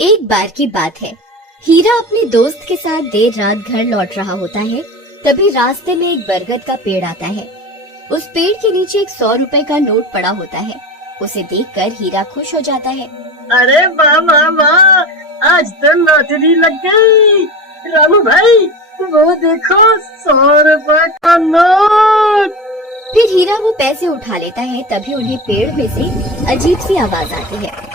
एक बार की बात है, हीरा अपने दोस्त के साथ देर रात घर लौट रहा होता है। तभी रास्ते में एक बरगद का पेड़ आता है। उस पेड़ के नीचे एक 100 रुपए का नोट पड़ा होता है। उसे देखकर हीरा खुश हो जाता है। अरे वाह वाह वाह, आज तो लॉटरी लग गई। रामू भाई वो देखो 100 रुपए का नोट। फिर हीरा वो पैसे उठा लेता है। तभी उन्हें पेड़ में से अजीब सी आवाज आती है।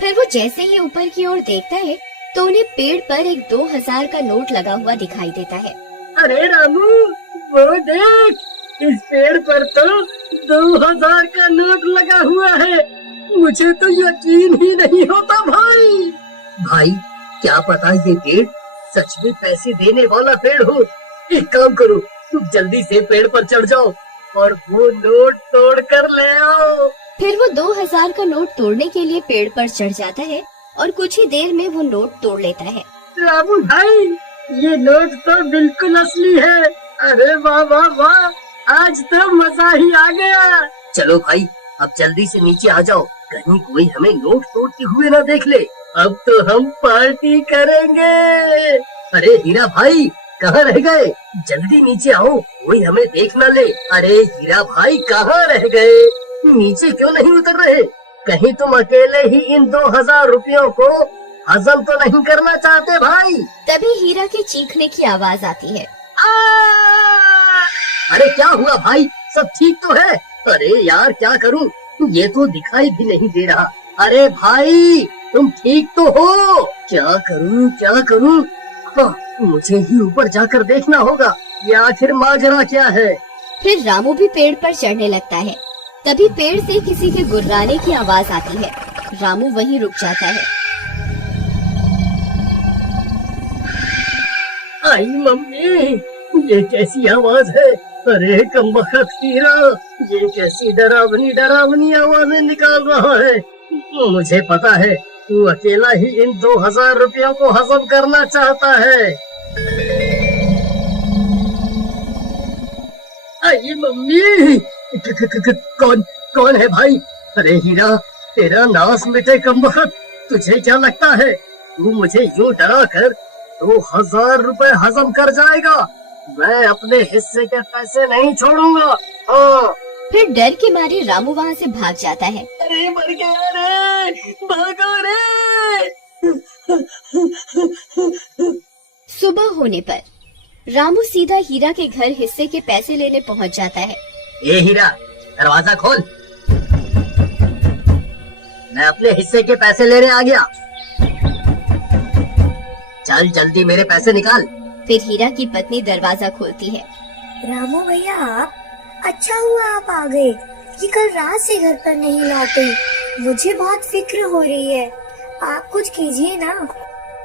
फिर वो जैसे ही ऊपर की ओर देखता है तो उन्हें पेड़ पर एक 2000 का नोट लगा हुआ दिखाई देता है। अरे रामू वो देख, इस पेड़ पर तो 2000 का नोट लगा हुआ है। मुझे तो यकीन ही नहीं होता भाई। भाई क्या पता ये पेड़ सच में पैसे देने वाला पेड़ हो। एक काम करो, तुम जल्दी से पेड़ पर चढ़ जाओ और वो नोट तोड़ कर ले आओ। फिर वो 2000 का नोट तोड़ने के लिए पेड़ पर चढ़ जाता है और कुछ ही देर में वो नोट तोड़ लेता है। रामू भाई ये नोट तो बिल्कुल असली है। अरे वाह वाह वाह, आज तो मजा ही आ गया। चलो भाई अब जल्दी से नीचे आ जाओ, कहीं कोई हमें नोट तोड़ते हुए ना देख ले। अब तो हम पार्टी करेंगे। अरे हीरा भाई कहाँ रह गए? जल्दी नीचे आओ, कोई हमें देख ना ले। अरे हीरा भाई कहाँ रह गए? नीचे क्यों नहीं उतर रहे? कहीं तुम अकेले ही इन 2000 रुपयों को हजम तो नहीं करना चाहते भाई? तभी हीरा के चीखने की आवाज आती है। अरे क्या हुआ भाई, सब ठीक तो है? अरे यार क्या करूं, ये तो दिखाई भी नहीं दे रहा। अरे भाई तुम ठीक तो हो? क्या करूं? मुझे ही ऊपर जाकर देखना होगा, ये आखिर माजरा क्या है। फिर रामू भी पेड़ पर चढ़ने लगता है। तभी पेड़ से किसी के गुर्राने की आवाज आती है। रामू वहीं रुक जाता है। आई मम्मी, ये कैसी आवाज है? अरे कमबख्त हीरा, ये कैसी डरावनी आवाजें निकाल रहा है। मुझे पता है तू अकेला ही इन 2000 रुपयों को हजम करना चाहता है। आई मम्मी, कौन है भाई? अरे हीरा तेरा नाश मिटे कमबख्त, तुझे क्या लगता है तू मुझे यूँ डरा कर 2000 रुपए हजम कर जाएगा? मैं अपने हिस्से के पैसे नहीं छोड़ूंगा। हाँ। फिर डर के मारे रामू वहाँ से भाग जाता है। अरे मर गया रे, भागो रे। सुबह होने पर रामू सीधा हीरा के घर हिस्से के पैसे लेने पहुँच जाता है। ये हीरा दरवाजा खोल, मैं अपने हिस्से के पैसे लेने आ गया। चल जल्दी मेरे पैसे निकाल। फिर हीरा की पत्नी दरवाजा खोलती है। रामू भैया आप, अच्छा हुआ आप आ गए। ये कल रात से घर पर नहीं लौटे, मुझे बहुत फिक्र हो रही है। आप कुछ कीजिए ना।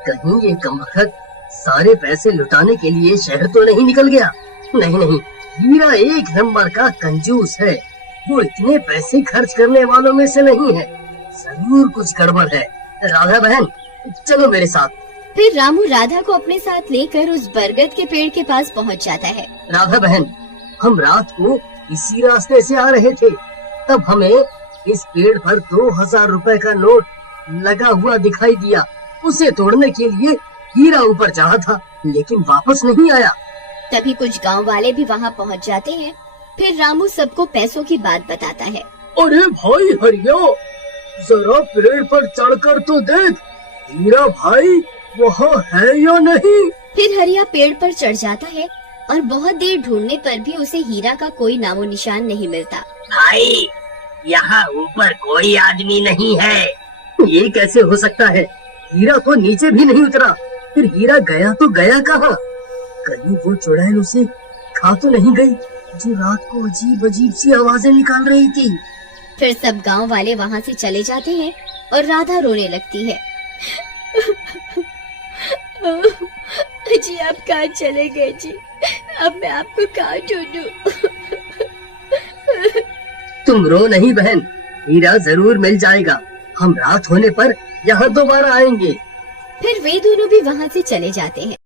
कहीं ये कमबख्त सारे पैसे लुटाने के लिए शहर तो नहीं निकल गया? नहीं, हीरा एक नंबर का कंजूस है। वो इतने पैसे खर्च करने वालों में से नहीं है। जरूर कुछ गड़बड़ है। राधा बहन चलो मेरे साथ। फिर रामू राधा को अपने साथ लेकर उस बरगद के पेड़ के पास पहुंच जाता है। राधा बहन, हम रात को इसी रास्ते से आ रहे थे, तब हमें इस पेड़ पर 2000 रुपए का नोट लगा हुआ दिखाई दिया। उसे तोड़ने के लिए हीरा ऊपर चढ़ा था, लेकिन वापस नहीं आया। तभी कुछ गांव वाले भी वहां पहुंच जाते हैं। फिर रामू सबको पैसों की बात बताता है। अरे भाई हरिया, जरा पेड़ पर चढ़कर तो देख, हीरा भाई वहाँ है या नहीं? फिर हरिया पेड़ पर चढ़ जाता है और बहुत देर ढूंढने पर भी उसे हीरा का कोई नामो निशान नहीं मिलता। भाई यहाँ ऊपर कोई आदमी नहीं है। ये कैसे हो सकता है? हीरा तो नीचे भी नहीं उतरा। फिर हीरा गया तो गया कहाँ? कहीं वो चुड़ैल उसे खा तो नहीं गई, जो रात को अजीब सी आवाजें निकाल रही थी। फिर सब गांव वाले वहाँ से चले जाते हैं और राधा रोने लगती है। जी आप कहाँ चले गए जी? अब मैं आपको कहाँ ढूंढूं? तुम रो नहीं बहन, हीरा जरूर मिल जाएगा। हम रात होने पर यहाँ दोबारा आएंगे। फिर वे दोनों भी वहाँ से चले जाते हैं।